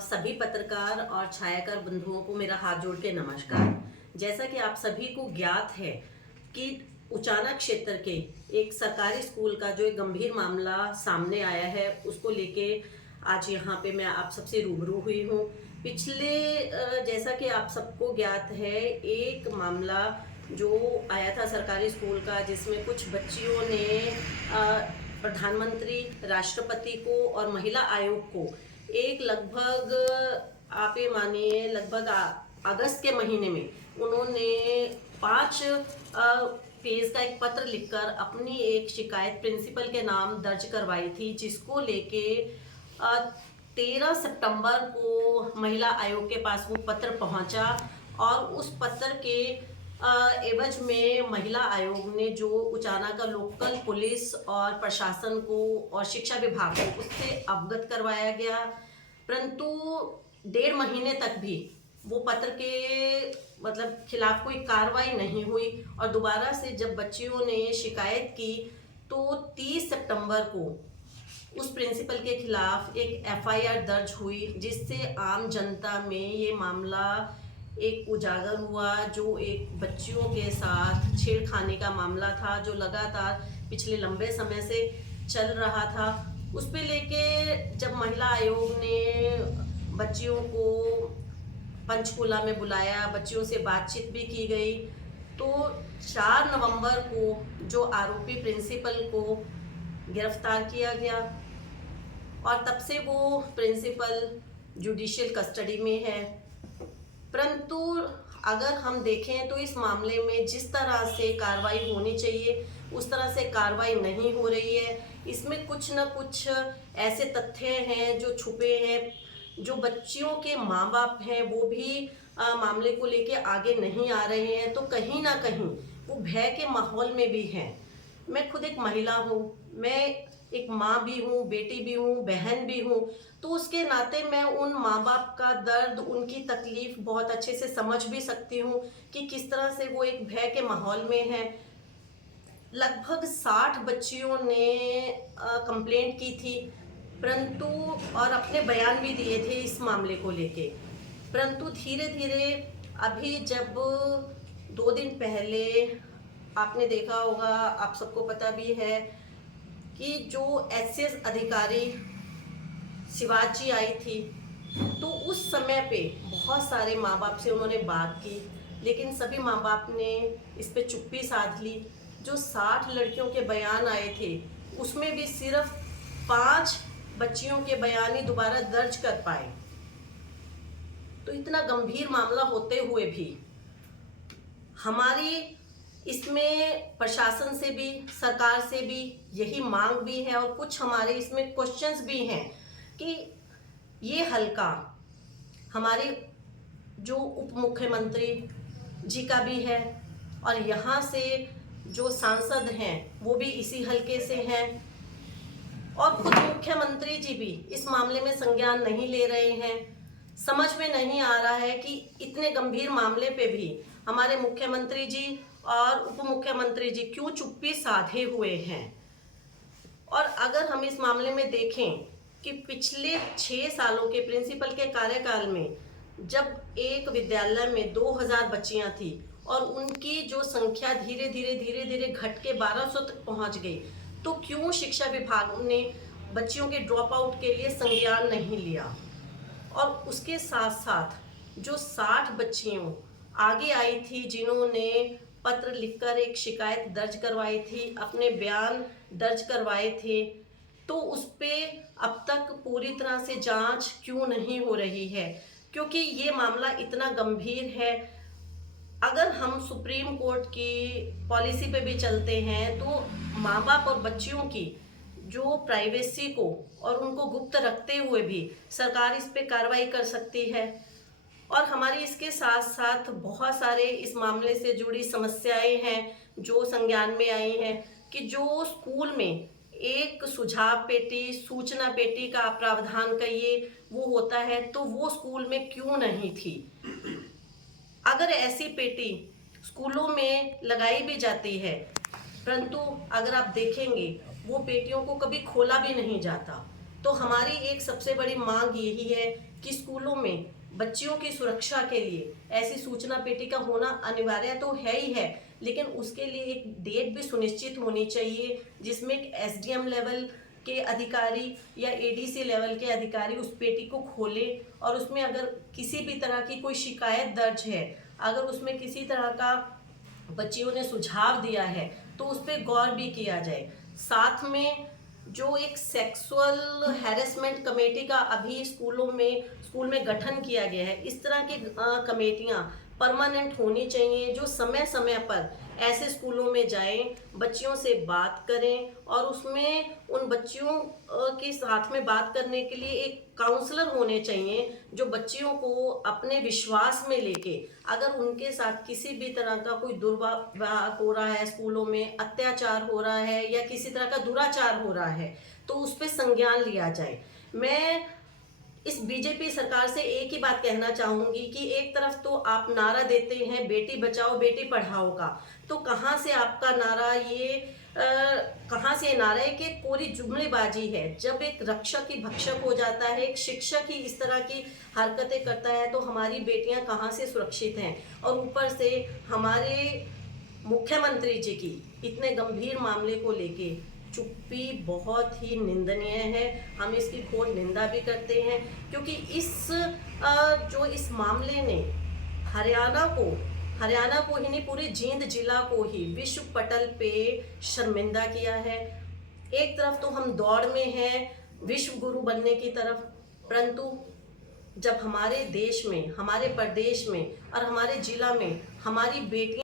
सभी पत्रकार और छायाकार बंधुओं को मेरा हाथ जोड़ के नमस्कार। जैसा कि आप सभी को ज्ञात है कि उचाना क्षेत्र के एक सरकारी स्कूल का जो एक गंभीर मामला सामने आया है, उसको लेके आज यहाँ पे मैं आप सबसे रूबरू हुई हूँ। पिछले जैसा कि आप सबको ज्ञात है, एक मामला जो आया था सरकारी स्कूल का, जिसमें कुछ बच्चियों ने प्रधानमंत्री, राष्ट्रपति को और महिला आयोग को एक लगभग आप ये मानिए लगभग अगस्त के महीने में उन्होंने 5 पेज का एक पत्र लिखकर अपनी एक शिकायत प्रिंसिपल के नाम दर्ज करवाई थी, जिसको लेके 13 सितंबर को महिला आयोग के पास वो पत्र पहुंचा और उस पत्र के एवज में महिला आयोग ने जो उचाना का लोकल पुलिस और प्रशासन को और शिक्षा विभाग को उससे अवगत करवाया गया, परंतु 1.5 महीने तक भी वो पत्र के खिलाफ कोई कार्रवाई नहीं हुई। और दोबारा से जब बच्चियों ने शिकायत की तो 30 सितंबर को उस प्रिंसिपल के खिलाफ एक FIR दर्ज हुई, जिससे आम जनता में ये मामला एक उजागर हुआ, जो एक बच्चियों के साथ छेड़खानी का मामला था, जो लगातार पिछले लंबे समय से चल रहा था। उस पे लेके जब महिला आयोग ने बच्चियों को पंचकूला में बुलाया, बच्चियों से बातचीत भी की गई, तो 4 नवंबर को जो आरोपी प्रिंसिपल को गिरफ्तार किया गया और तब से वो प्रिंसिपल जुडिशियल कस्टडी में है। परंतु अगर हम देखें तो इस मामले में जिस तरह से कार्रवाई होनी चाहिए उस तरह से कार्रवाई नहीं हो रही है। इसमें कुछ न कुछ ऐसे तथ्य हैं जो छुपे हैं, जो बच्चियों के माँ बाप हैं वो भी मामले को लेके आगे नहीं आ रहे हैं, तो कहीं ना कहीं वो भय के माहौल में भी हैं। मैं खुद एक महिला हूँ, मैं एक माँ भी हूँ, बेटी भी हूँ, बहन भी हूँ, तो उसके नाते मैं उन माँ बाप का दर्द, उनकी तकलीफ बहुत अच्छे से समझ भी सकती हूँ कि किस तरह से वो एक भय के माहौल में हैं। लगभग 60 बच्चियों ने कंप्लेंट की थी, परंतु और अपने बयान भी दिए थे इस मामले को लेके, परंतु धीरे धीरे अभी जब 2 दिन पहले आपने देखा होगा, आप सबको पता भी है कि जो SS अधिकारी शिवाजी आई थी, तो उस समय पे बहुत सारे माँ बाप से उन्होंने बात की, लेकिन सभी माँ बाप ने इस पे चुप्पी साध ली। जो 60 लड़कियों के बयान आए थे उसमें भी सिर्फ 5 बच्चियों के बयान ही दोबारा दर्ज कर पाए। तो इतना गंभीर मामला होते हुए भी हमारी इसमें प्रशासन से भी, सरकार से भी यही मांग भी है और कुछ हमारे इसमें क्वेश्चंस भी हैं कि ये हल्का हमारे जो उप मुख्यमंत्री जी का भी है और यहाँ से जो सांसद हैं वो भी इसी हल्के से हैं, और खुद मुख्यमंत्री जी भी इस मामले में संज्ञान नहीं ले रहे हैं। समझ में नहीं आ रहा है कि इतने गंभीर मामले पे भी हमारे मुख्यमंत्री जी और उप मुख्यमंत्री जी क्यों चुप्पी साधे हुए हैं। और अगर हम इस मामले में देखें कि पिछले 6 सालों के प्रिंसिपल के कार्यकाल में जब एक विद्यालय में 2000 बच्चियां थी और उनकी जो संख्या धीरे धीरे घट के 1200 तक पहुंच गई, तो क्यों शिक्षा विभाग ने बच्चियों के ड्रॉप आउट के लिए संज्ञान नहीं लिया। और उसके साथ साथ जो 60 बच्चियों आगे आई थी जिन्होंने पत्र लिखकर एक शिकायत दर्ज करवाई थी, अपने बयान दर्ज करवाए थे, तो उस पे अब तक पूरी तरह से जांच क्यों नहीं हो रही है, क्योंकि ये मामला इतना गंभीर है। अगर हम सुप्रीम कोर्ट की पॉलिसी पे भी चलते हैं तो माँ बाप और बच्चियों की जो प्राइवेसी को और उनको गुप्त रखते हुए भी सरकार इस पे कार्रवाई कर सकती है। और हमारी इसके साथ साथ बहुत सारे इस मामले से जुड़ी समस्याएं हैं जो संज्ञान में आई हैं कि जो स्कूल में एक सुझाव पेटी, सूचना पेटी का प्रावधान कहिए वो होता है, तो वो स्कूल में क्यों नहीं थी। अगर ऐसी पेटी स्कूलों में लगाई भी जाती है, परंतु अगर आप देखेंगे वो पेटियों को कभी खोला भी नहीं जाता। तो हमारी एक सबसे बड़ी मांग यही है कि स्कूलों में बच्चियों की सुरक्षा के लिए ऐसी सूचना पेटी का होना अनिवार्य तो है ही है, लेकिन उसके लिए एक डेट भी सुनिश्चित होनी चाहिए जिसमें एक एसडीएम लेवल के अधिकारी या एडीसी लेवल के अधिकारी उस पेटी को खोले और उसमें अगर किसी भी तरह की कोई शिकायत दर्ज है, अगर उसमें किसी तरह का बच्चियों ने सुझाव दिया है तो उस पर गौर भी किया जाए। साथ में जो एक सेक्सुअल हैरेसमेंट कमेटी का अभी स्कूल में गठन किया गया है, इस तरह की कमेटियां परमानेंट होनी चाहिए जो समय समय पर ऐसे स्कूलों में जाएं, बच्चियों से बात करें और उसमें उन बच्चियों के साथ में बात करने के लिए एक काउंसलर होने चाहिए जो बच्चियों को अपने विश्वास में लेके अगर उनके साथ किसी भी तरह का कोई दुर्व्यवहार हो रहा है, स्कूलों में अत्याचार हो रहा है या किसी तरह का दुराचार हो रहा है तो उस पर संज्ञान लिया जाए। मैं इस बीजेपी सरकार से एक ही बात कहना चाहूंगी कि एक तरफ तो आप नारा देते हैं बेटी बचाओ बेटी पढ़ाओ का, तो कहाँ से आपका नारा कहाँ से नारा है कि पूरी जुमलेबाजी है। जब एक रक्षक ही भक्षक हो जाता है, एक शिक्षक ही इस तरह की हरकतें करता है तो हमारी बेटियां कहाँ से सुरक्षित हैं। और ऊपर से हमारे मुख्यमंत्री जी की इतने गंभीर मामले को लेके चुप्पी बहुत ही निंदनीय है। हम इसकी घोर निंदा भी करते हैं क्योंकि इस मामले ने हरियाणा को ही नहीं पूरे जींद जिला को ही विश्व पटल पे शर्मिंदा किया है। एक तरफ तो हम दौड़ में हैं विश्व गुरु बनने की तरफ, परंतु जब हमारे देश में, हमारे प्रदेश में और हमारे जिला में हमारी बेटियां